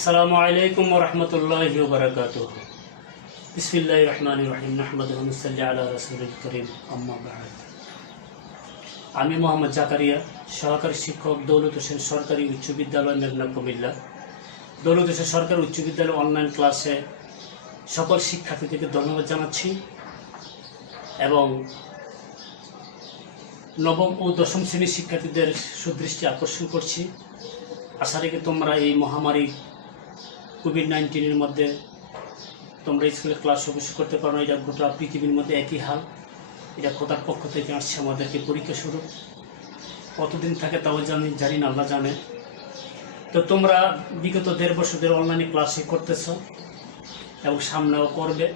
আসসালামু আলাইকুম ওয়া রাহমাতুল্লাহি ওয়া বারাকাতুহু। বিসমিল্লাহির রহমানির রহিম। নাহমাদুহু ওয়া নুসাল্লি আলা রাসূলিল কারীম, আম্মা বা'দ। আমি মোহাম্মদ জাকারিয়া, সহকারী শিক্ষক, দৌলত হোসেন সরকারি উচ্চ বিদ্যালয়, মেঘনা, কুমিল্লা। দৌলত হোসেন সরকারি উচ্চ বিদ্যালয় অনলাইন ক্লাসে সকল শিক্ষার্থীদেরকে ধন্যবাদ জানাচ্ছি এবং নবম ও দশম শ্রেণীর শিক্ষার্থীদের সুদৃষ্টি আকর্ষণ করছি। আশা রেখে তোমরা এই মহামারী কোভিড-19-এর মধ্যে তোমরা স্কুলে ক্লাস অবশ্যই করতে পারো না। এটা গোটা পৃথিবীর মধ্যে একই হাল। এটা খোদার পক্ষ থেকে আসছে আমাদেরকে পরীক্ষা শুরু। কতদিন থাকে তাও জানি না, আল্লাহ জানে। তো তোমরা বিগত 1.5 বছর ধরে অনলাইনে ক্লাসে করতেছ এবং সামনেও করবে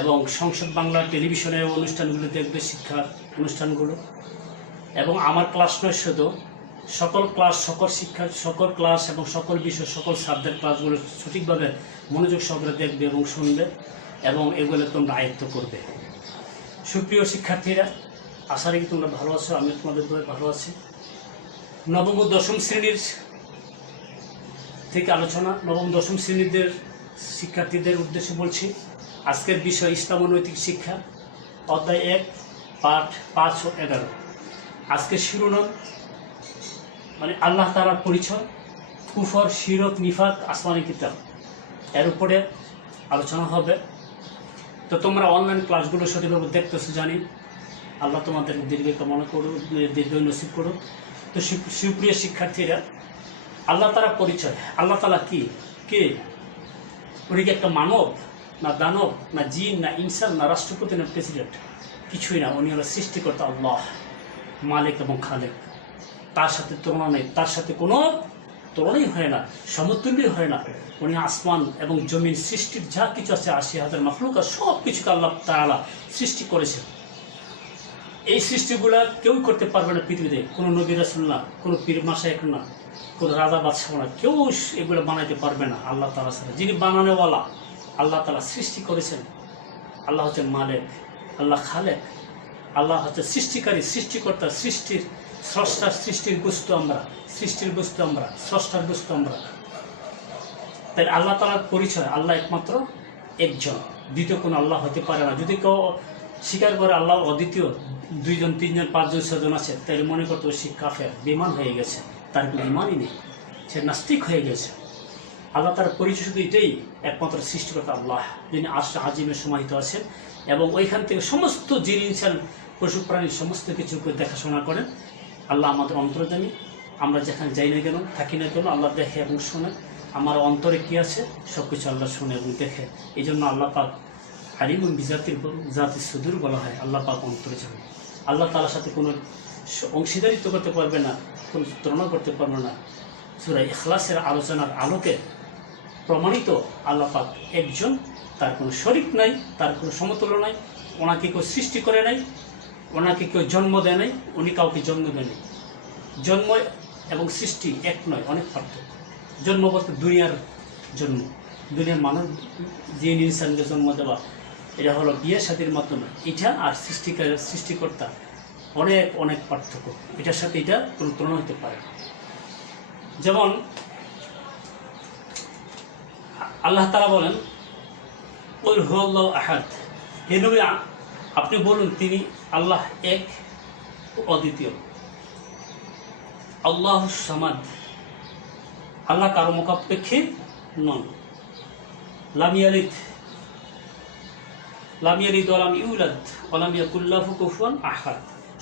এবং সংসদ বাংলা টেলিভিশনের অনুষ্ঠানগুলো দেখবে, শিক্ষার অনুষ্ঠানগুলো। এবং আমার ক্লাস নয়, শুধু সকল ক্লাস, সকল শিক্ষার সকল ক্লাস এবং সকল বিষয়, সকল সাবজেক্ট ক্লাসগুলো সঠিকভাবে মনোযোগ সহকারে দেখবে এবং শুনবে এবং এগুলো তোমরা আয়ত্ত করবে। সুপ্রিয় শিক্ষার্থীরা, আশা রাখি তোমরা ভালো আছো, আমি তোমাদের বই ভালো আছি। নবম ও দশম শ্রেণীর থেকে আলোচনা, নবম দশম শ্রেণীদের শিক্ষার্থীদের উদ্দেশ্যে বলছি। আজকের বিষয় ইসলাম ও নৈতিক শিক্ষা, অধ্যায় 1, পাঠ 5 ও 11। আজকের শিরোনাম মানে আল্লাহ তাআলার পরিচয়, কুফর, শিরক, নিফাক, আসমানি কিতাব, এর উপরে আলোচনা হবে। তো তোমরা অনলাইন ক্লাসগুলো সঠিকভাবে দেখতেছো জানি। আল্লাহ তোমাদের দীর্ঘ কামনা করুক, দীর্ঘ নসিব করুক। তো সুপ্রিয় শিক্ষার্থীরা, আল্লাহ তাআলার পরিচয়। আল্লাহ তাআলা কে? উনি কি একটা মানব, না দানব, না জিন, না ইনসান, না রাষ্ট্রপতি, না প্রেসিডেন্ট? কিছুই না। উনি হলো সৃষ্টিকর্তা, আল্লাহ, মালিক এবং খালেক। তার সাথে তুলনা নেই, তার সাথে কোনো তুলনাই হয় না, সমতুল্যই হয় না। উনি আসমান এবং জমিন সৃষ্টির যা কিছু আছে, ৮০,০০০ মাখলুকাত, সব কিছুকে আল্লাহ তাআলা সৃষ্টি করেছেন। এই সৃষ্টিগুলা কেউই করতে পারবে না পৃথিবীতে। কোনো নবী রাসূল না, কোনো পীর মাশায়েখ না, কোনো রাজা বাদশাহ না, কেউ এগুলো বানাইতে পারবে না আল্লাহ তাআলা ছাড়া। যিনি বানানোওয়ালা, আল্লাহ তাআলা সৃষ্টি করেছেন। আল্লাহ হচ্ছেন মালিক, আল্লাহ খালেক, আল্লাহ হচ্ছে সৃষ্টিকারী, সৃষ্টিকর্তা, সৃষ্টির স্রষ্টা। সৃষ্টির বস্তু আমরা, সৃষ্টির বস্তু আমরা, স্রষ্টার বস্তু আমরা। তাই আল্লাহ তাআলার পরিচয়, আল্লাহ একমাত্র একজন, দ্বিতীয় কোনো আল্লাহ হতে পারে না। যদি কেউ স্বীকার করে আল্লাহ অদ্বিতীয়, 2 জন, 3 জন, 5 জন, 6 জন আছে, তাহলে মনে করতে সে কাফের, বেঈমান হয়ে গেছে, তার কোনো ইমানই নেই, সে নাস্তিক হয়ে গেছে। আল্লাহ তার পরিচয় শুধু এটাই, একমাত্র সৃষ্টিকর্তা আল্লাহ, যিনি আরশ আজিমে সমাহিত আছেন এবং ওইখান থেকে সমস্ত জিন, ইনসান, পশু প্রাণী সমস্ত কিছুকে দেখাশোনা করেন। আল্লাহ আমাদের অন্তর্যামী। আমরা যেখানে যাই না কেন, থাকি না কেন, আল্লাহ দেখে এবং শোনে। আমার অন্তরে কি আছে সব কিছু আল্লাহ শুনে এবং দেখে। এই জন্য আল্লাহ পাক আলিমুন বিজাতিস সুদূর বলা হয়। আল্লাহ পাক অন্তর্যামী। আল্লাহ তাআলার সাথে কোনো অংশীদারিত্ব করতে পারবে না, কোনো তুলনা করতে পারবে না। সূরা ইখলাসের আলোচনার আলোকে প্রমাণিত, আল্লাহ পাক একজন, তার কোনো শরীক নাই, তার কোনো সমতুল্য নাই। ওনাকে কেউ সৃষ্টি করে নাই, ওনাকে কেউ জন্ম দেয় নাই, উনি কাউকে জন্ম দেয় নাই। জন্ম এবং সৃষ্টি এক নয়, অনেক পার্থক্য। জন্ম বলতে দুনিয়ার জন্ম, দুনিয়ার মানব জিন ইনসানকে জন্ম দেওয়া, এটা হলো বিয়ে শাদীর মাধ্যমে। এটা আর সৃষ্টিকর্তা অনেক অনেক পার্থক্য। এটার সাথে এটা কোনো তুলনা হতে পারে না। যেমন আল্লাহ তাআলা বলেন, কুল হুয়াল্লাহু আহাদ, হে নবী আপনি বলুন তিনি আল্লাহ এক, অদ্বিতীয়। আল্লাহুস সামাদ, আল্লাহ কারো মুখাপেক্ষী নন। লাম ইয়ালিদ ওয়া লাম ইউলাদ ওয়া লাম ইয়াকুল লাহু কুফুয়ান আহাদ,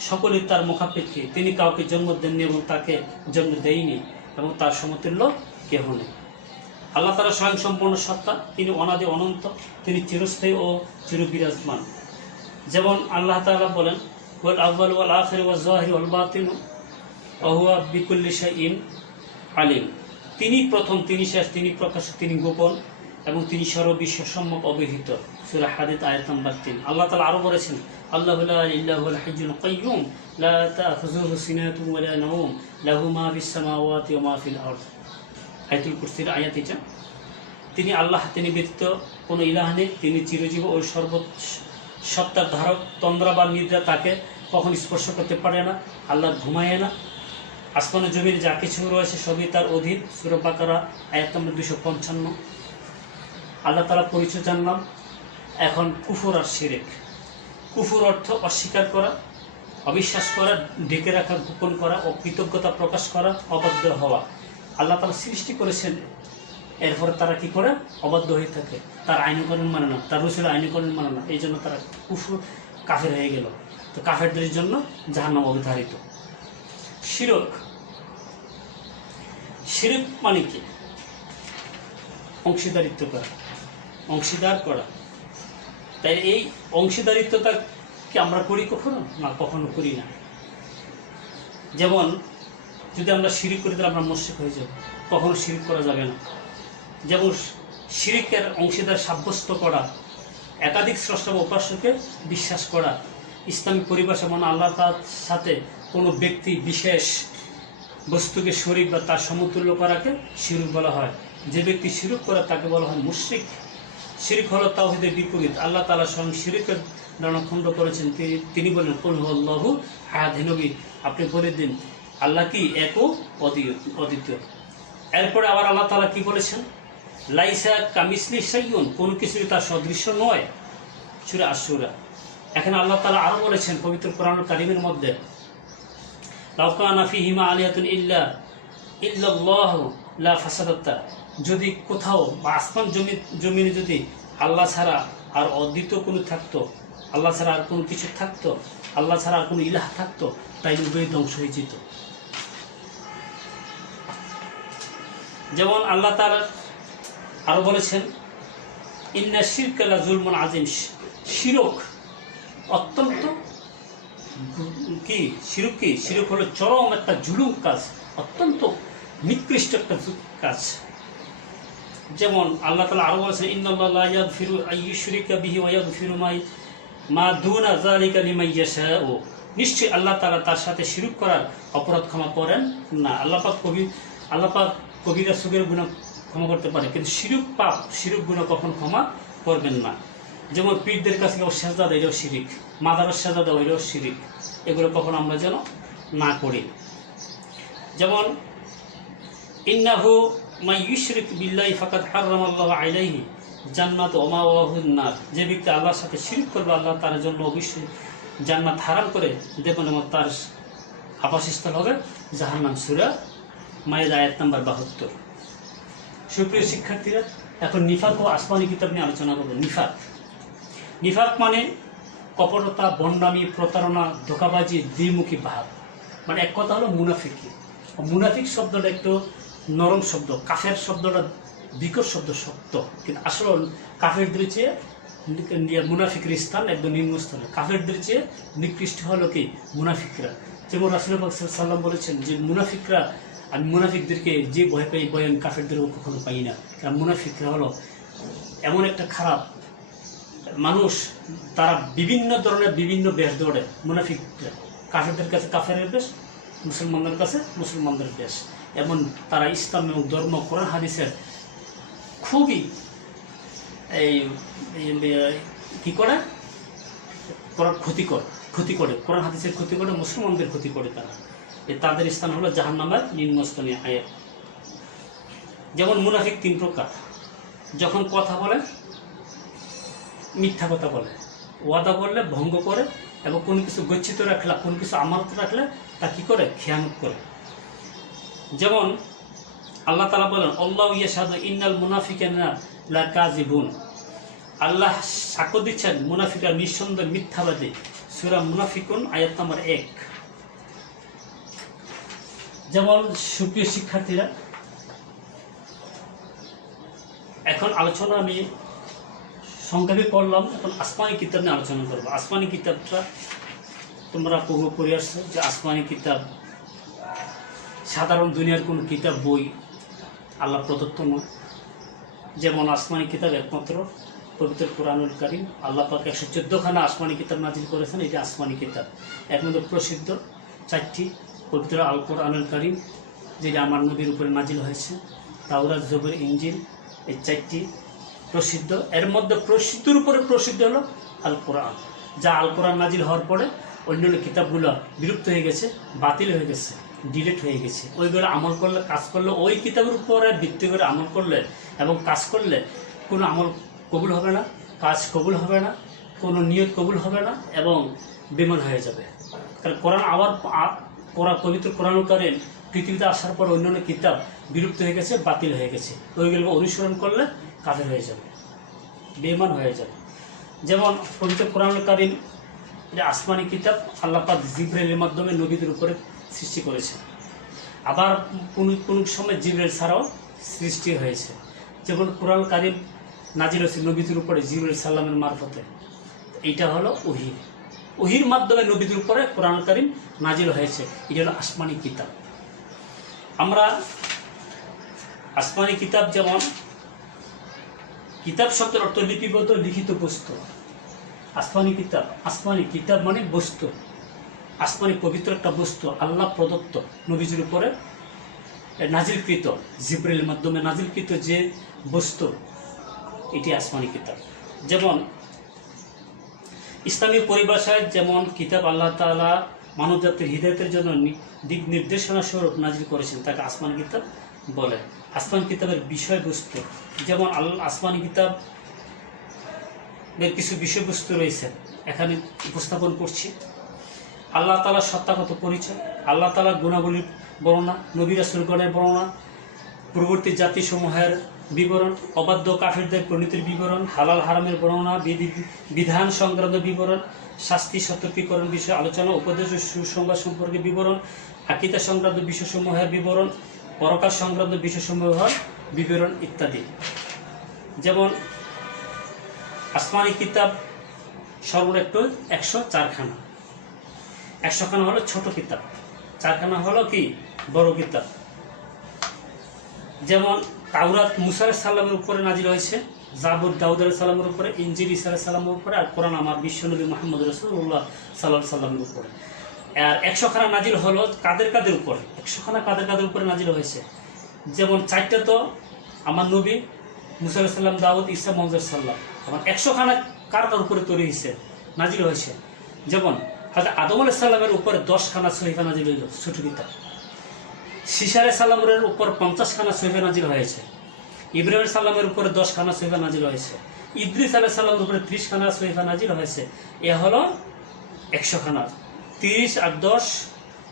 সকলেই তার মুখাপেক্ষী, তিনি কাউকে জন্ম দেননি এবং তাকে জন্ম দেয়নি এবং তার সমতুল্য কেহ নেই। আল্লাহ তাআলা স্বয়ং সম্পূর্ণ সত্তা, তিনি অনাদি অনন্ত, তিনি চিরস্থায়ী ও চিরবিরাজমান। যেমন আল্লাহ তাআলা বলেন, ওয়াল আউয়াল ওয়াল আখির ওয়াজ যাহির ওয়াল বাতিন ওয়া হুয়া বিকুল্লি শাইইন আলিম। তিনি প্রথম, তিনি শেষ, তিনি প্রকাশ, তিনি গোপন এবং তিনি সর্ববিশ্ব সম্যক অবহিত। সূরা হাদীদ আয়াত নম্বর 3। আল্লাহ তাআলা আরো বলেছেন, আল্লাহু লা ইলাহা ইল্লা হুয়াল হাইয়্যুল কাইয়্যুম লা তা'খুযুহু সিনাতুন ওয়া লা নাওম লাহু মা ফিস সামাওয়াতি ওয়া মা ফিল আরদ। আয়াতুল কুরসির আয়াত এটা। তিনি আল্লাহ, তিনি ব্যতীত কোনো ইলাহ নেই, তিনি চিরজীব ও সত্তার ধারক। তন্দ্রা বা নিদ্রা তাকে কখন স্পর্শ করতে পারে না। আল্লাহ ঘুমায় না, আসমান ও জমির যা কিছু রয়েছে সবই তার অধীন। সূরা বাকারা আয়াত নম্বর 255। আল্লাহ তাআলা পরিচয় জানলাম। এখন কুফর আর শিরক। কুফর অর্থ অস্বীকার করা, অবিশ্বাস করা, ঢেকে রাখা, গোপন করা, অকৃতজ্ঞতা প্রকাশ করা, অবাধ্য হওয়া। আল্লাহ তাআলা সৃষ্টি করেছেন, এরপরে তারা কি করে? অবাধ্য হয়ে থাকে, তার আইনকানুন মানে না, তার রাসূলের আইনকানুন মানে না, এই জন্য তারা কুফর, কাফের হয়ে গেল। তো কাফেরদের জন্য জাহান্নাম অবধারিত। শিরক, শিরক মানে কি? অংশীদারিত্ব করা, অংশীদার করা। তাই এই অংশীদারিত্বটা কি আমরা করি কখনো? না, কখনো করি না। যেমন যদি আমরা শিরিক করি তাহলে আমরা মুশরিক হয়ে যাব, কখনো শিরিক করা যাবে না। যেমন শিরিকের অংশীদার সাব্যস্ত করা, একাধিক স্রষ্টা বা উপাস্যকে বিশ্বাস করা, ইসলামী পরিভাষা মানে আল্লাহ তার সাথে কোনো ব্যক্তি বিশেষ বস্তুকে শরীক বা তার সমতুল্য করাকে শিরক বলা হয়। যে ব্যক্তি শিরক করে তাকে বলা হয় মুশরিক। শিরক হলো তাওহীদের বিপরীত। আল্লাহ তাআলা স্বয়ং শিরকের ধারণা খণ্ড করেছেন। তিনি বলেন, কুল হুয়াল্লাহু আহাদ, হে নবী আপনি বলে দিন আল্লাহ কি এক ও অদ্বিতীয়। এরপরে আবার আল্লাহ তাআলা কি বলেছেন? লাইসা কামিসলি শাইউন, কোনো কিছুই তার সদৃশ্য নয়। সূরা আশ-শূরা। এখানে আল্লাহ তাআলা আরো বলেছেন পবিত্র কোরআনুল কারীমের মধ্যে, লাউ কানা ফীহিমা আলিয়াতুন ইল্লাল্লাহু লা ফাসাদাতা, যদি কোথাও বা আসমান জমিনে যদি আল্লাহ ছাড়া আর অদ্বিতীয় কোনো থাকতো, আল্লাহ ছাড়া আর কোনো কিছু থাকতো, আল্লাহ ছাড়া আর কোনো ইলাহ থাকতো, তাই উভয় ধ্বংস হয়ে যেত। যেমন আল্লাহ তাআলা আরো বলেছেন, ইন্না শিরকা লা যুলমুন আযীম, শিরক অত্যন্ত কি? শিরক কি? শিরক হলো চরম একটা জুলুম কাজ, অত্যন্ত নিকৃষ্ট একটা কাজ। যেমন আল্লাহ তাআলা আরো বলেছেন, ইন্নাল্লাহা লা ইয়াগফিরু আইয়ুশরিকা বিহি ওয়া ইয়াগফিরু মা দুনা যালিকা লিমান ইয়াশাউ, নিশ্চয়ই আল্লাহ তাআলা তার সাথে শিরক করার অপরাধ ক্ষমা করেন না। আল্লাহ পাক কবিরা সুগের গুনাহ ক্ষমা করতে পারে, কিন্তু শিরক পাপ, শিরক গুনাহ কখন ক্ষমা করবেন না। যেমন পীরদের কাছে সেজদা দেওয়া, এটাও শিরিক। মাদারের সেজদা দেওয়া, এটাও শিরিক। এগুলো কখন আমরা যেন না করি। যেমন ইন্নাহু মান ইউশরিক বিল্লাহি ফাকাদ হারামাল্লাহু আলাইহি জান্নাত ওয়া মাওয়াহুন নার, যে ব্যক্তি আল্লাহর সাথে শিরক করবে আল্লাহ তার জন্য অবশ্যই জান্নাত হারাম করে দেবেন এবং তার আবাসস্থল হবে জাহান্নাম। সূরা মায়েদা আয়াত নাম্বার 72। সুপ্রিয় শিক্ষার্থীরা, এখন নিফাক ও আসমানি কিতাব নিয়ে আলোচনা করব। নিফাক মানে কপটতা, বন্ডামি, প্রতারণা, ধোঁকাবাজি, দ্বিমুখী ভাব। মানে এক কথা হলো মুনাফিকি। মুনাফিক শব্দটা একটু নরম শব্দ, কাফের শব্দটা বিকট শব্দ, কিন্তু আসলে কাফেরদের চেয়ে মুনাফিকের স্থান একদম নিম্নস্থলে। কাফেরদের চেয়ে নিকৃষ্ট হলো কি? মুনাফিকরা। যেমন রাসূলুল্লাহ সাল্লাল্লাহু আলাইহি ওয়াসাল্লাম বলেছেন যে মুনাফিকরা, আমি মুনাফিকদেরকে যে ভয় পাই, ভয় আমি কাফেরদেরও কখনো পাই না। কারণ মুনাফিকরা হলো এমন একটা খারাপ মানুষ, তারা বিভিন্ন ধরনের বিভিন্ন বেশ দৌড়ে। মুনাফিকরা কাফেরদের কাছে কাফেরের বেশ, মুসলমানদের কাছে মুসলমানদের বেশ। এমন তারা ইসলাম এবং ধর্ম, কোরআন হাদিসের খুবই কি করে? ক্ষতি করে, কোরআন হাদিসের ক্ষতি করে, মুসলমানদের ক্ষতি করে। তাদের স্থান হলো জাহান্নামের নিম্নস্তনীয় আয়াত। যেমন মুনাফিক 3 প্রকার। যখন কথা বলে মিথ্যা কথা বলে, ওয়াদা করলে ভঙ্গ করে, এবং কোনো কিছু গচ্ছিত রাখলে, কোনো কিছু আমানত রাখলে তা কি করে? খেয়ানত করে। যেমন আল্লাহ তাআলা বলেন, আল্লাহু ইয়াশহাদু ইন্নাল মুনাফিকিনা লাকাযিবুন, আল্লাহ সাক্ষ্য দিচ্ছেন মুনাফিকরা নিঃসন্দেহে মিথ্যাবাদী। সূরা মুনাফিকুন আয়াত নম্বর 1। যেমন সুপ্রিয় শিক্ষার্থীরা, এখন আলোচনা আমি সংক্ষেপে করলাম, এখন আসমানি কিতাব নিয়ে আলোচনা করবো। আসমানি কিতাবটা তোমরা পূর্ব পড়ে আসছো যে আসমানি কিতাব সাধারণ দুনিয়ার কোনো কিতাব বই আল্লাহ প্রদত্ত নয়। যেমন আসমানি কিতাব একমাত্র পবিত্র কোরআনুল কারীম। আল্লাহ পাক 114খানা আসমানি কিতাব নাজিল করেছেন, এটা আসমানি কিতাব। এর মধ্যে প্রসিদ্ধ 4টি পবিত্র আল কোরআনুল কারীম, যেটা আমার নবীর উপরে নাজিল হয়েছে, তাওরাত, জবুর, ইনজিল, এই 4টি প্রসিদ্ধ। এর মধ্যে প্রসিদ্ধের উপরে প্রসিদ্ধ হলো আল কোরআন, যা আল কোরআন নাজিল হওয়ার পরে অন্যান্য কিতাবগুলো বিলুপ্ত হয়ে গেছে, বাতিল হয়ে গেছে। ডিলিট হয়ে গেছে। ওইগুলো আমল করলে, কাজ করলে, ওই কিতাবের উপরে ভিত্তি করে আমল করলে এবং কাজ করলে কোনো আমল কবুল হবে না, কাজ কবুল হবে না, কোনো নিয়ত কবুল হবে না এবং বেমান হয়ে যাবে। কারণ কোরআন আবার পবিত্র কোরআনকারীর পৃথিবীতে আসার পর অন্যান্য কিতাব বিলুপ্ত হয়ে গেছে, বাতিল হয়ে গেছে। ওইগুলো অনুসরণ করলে কাফের হয়ে যাবে, বেমান হয়ে যাবে। যেমন পবিত্র কোরআনকারীর যে আসমানি কিতাব আল্লাহ পাক জিবরাইলের মাধ্যমে নবীদের উপরে সৃষ্টি করেছে। আবার কোন সময় জিবরাইল ছাড়াও সৃষ্টি হয়েছে। যেমন কোরআন কারীম নাজিল হয়েছে নবীদের উপরে জিবরাইল সাল্লামের মারফতে। এইটা হলো ওহী, ওহীর মাধ্যমে নবীদের উপরে কোরআন কারীম নাজিল হয়েছে। এটা হলো আসমানি কিতাব। আমরা আসমানি কিতাব, যেমন কিতাব শব্দের অর্থ লিপিবদ্ধ, লিখিত বস্তু। আসমানি কিতাব, আসমানি কিতাব মানে বস্তু, আসমানি পবিত্র একটা বস্তু, আল্লাহ প্রদত্ত নবীজির উপরে নাজিলকৃত, জিবরাইলের মাধ্যমে নাজিলকৃত যে বস্তু, এটি আসমানি কিতাব। যেমন ইসলামী পরিভাষায় যেমন কিতাব আল্লাহ তাআলা মানবজাতির হিদায়াতের জন্য দিক নির্দেশনা স্বরূপ নাজিল করেছেন, তাকে আসমানি কিতাব বলে। আসমানি কিতাবের বিষয়বস্তু, যেমন আসমানি কিতাব কিছু বিষয়বস্তু রয়েছে, এখানে উপস্থাপন করছি। আল্লাহ তাআলার সত্তাগত পরিচয়, আল্লাহ তাআলার গুণাবলীর বর্ণনা, নবী রাসূলগণের বর্ণনা, পূর্ববর্তী জাতিসমূহের বিবরণ, অবাধ্য কাফিরদের পরিণতির বিবরণ, হালাল হারামের বর্ণনা, বিধান সংক্রান্ত বিবরণ, শাস্তি সতর্কীকরণ বিষয়ে আলোচনা, উপদেশ ও সুসংবাদ সম্পর্কে বিবরণ, আকীদা সংক্রান্ত বিষয়সমূহের বিবরণ, পরকাল সংক্রান্ত বিষয়সমূহের বিবরণ ইত্যাদি। যেমন আসমানি কিতাব সর্বনিম্ন 104 খানা। 100 খানা হলো ছোট কিতাব, 4 খানা হলো কি বড় কিতাব। যেমন তাওরাত মুসা আলাইহিস সালামের উপরে নাজিল হয়েছে, জাবুর দাউদ আলাইহিস সালামের উপরে, ইনজিল ঈসা আলাইহিস সালামের উপরে, আর কোরআন আমার বিশ্বনবী মুহাম্মদ রাসূলুল্লাহ সাল্লাল্লাহু আলাইহি সাল্লামের উপরে। আর 100 খানা নাজিল হলো কাদের উপরে? 100 খানা কাদের উপরে নাজিল হয়েছে? যেমন 4টা তো আমার নবী মুসা আলাইহিস সালাম, দাউদ, ঈসা, মুহাম্মদ সাল্লাল্লাহু আলাইহি সাল্লাম। আমার 100 খানা কার উপরে তৈরি হয়েছে, নাজিল হয়েছে? যেমন হযরত আদম আলাইহিস সালামের উপরে 10 খানা সহিফা নাজিল হইল, ছোট কিতাব। ঈসা আলাইহিস সালামের উপর 50 খানা সহিফা নাজিল হয়েছে। ইব্রাহিম সাল্লামের উপরে 10 খানা সহিফা নাজিল হয়েছে। ইদ্রিস আলাইহিস সালামের উপরে 30 খানা সহিফা নাজিল হয়েছে। এ হলো 100 খানা। 30 আর 10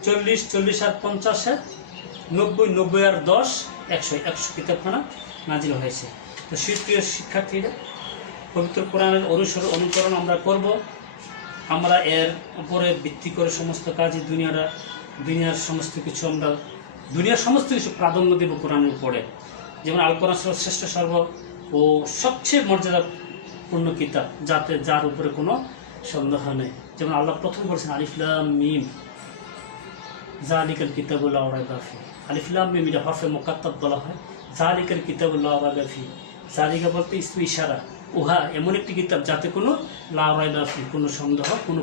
40, 40 আর 50 90, 90 আর 10 100 কিতাবখানা নাজিল হয়েছে। তো সুপ্রিয় শিক্ষার্থীরা, পবিত্র কোরআনের অনুকরণ আমরা করব। আমরা এর উপরে ভিত্তি করে সমস্ত কাজই দুনিয়ার সমস্ত কিছু প্রাধান্য দেব কোরআনের উপরে। যেমন আল কোরআন শ্রেষ্ঠ সর্ব ও সবচেয়ে মর্যাদাপূর্ণ কিতাব, যার উপরে কোনো সন্দেহ নেই। যেমন আল্লাহ প্রথম বলেছেন আলিফ লাম মিম যালিকাল কিতাবুল লা রাইবা ফিহি। আলিফ লাম মিম এটা হরফে মুকাত্তাব বলা হয়। যালিকাল কিতাবুল লা রাইবা ফিহি, যালিকা বলতে ইসমে ইশারা, উহা এমন একটি কিতাব যাতে কোনো লা রাইবা ফিহি, কোনো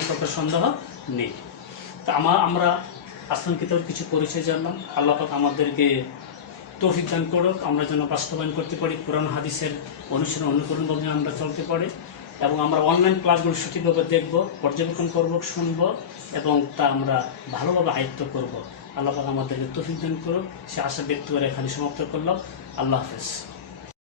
প্রকার সন্দেহ নেই। তা আমরা আসমান কিতাবের কিছু পরিচয় জানলাম। আল্লাহ পাক আমাদেরকে তৌফিক দান করুক, আমরা যেন বাস্তবায়ন করতে পারি, কোরআন হাদিসের অনুকরণভাবে আমরা চলতে পারি, এবং আমরা অনলাইন ক্লাসগুলো সঠিকভাবে দেখব, পর্যবেক্ষণ করব, শুনব এবং তা আমরা ভালোভাবে আয়ত্ত করব। আল্লাহ পাক আমাদেরকে তৌফিক দান করুক, সে আশা ব্যক্ত করে এখানে সমাপ্ত করলাম। আল্লাহ হাফেজ।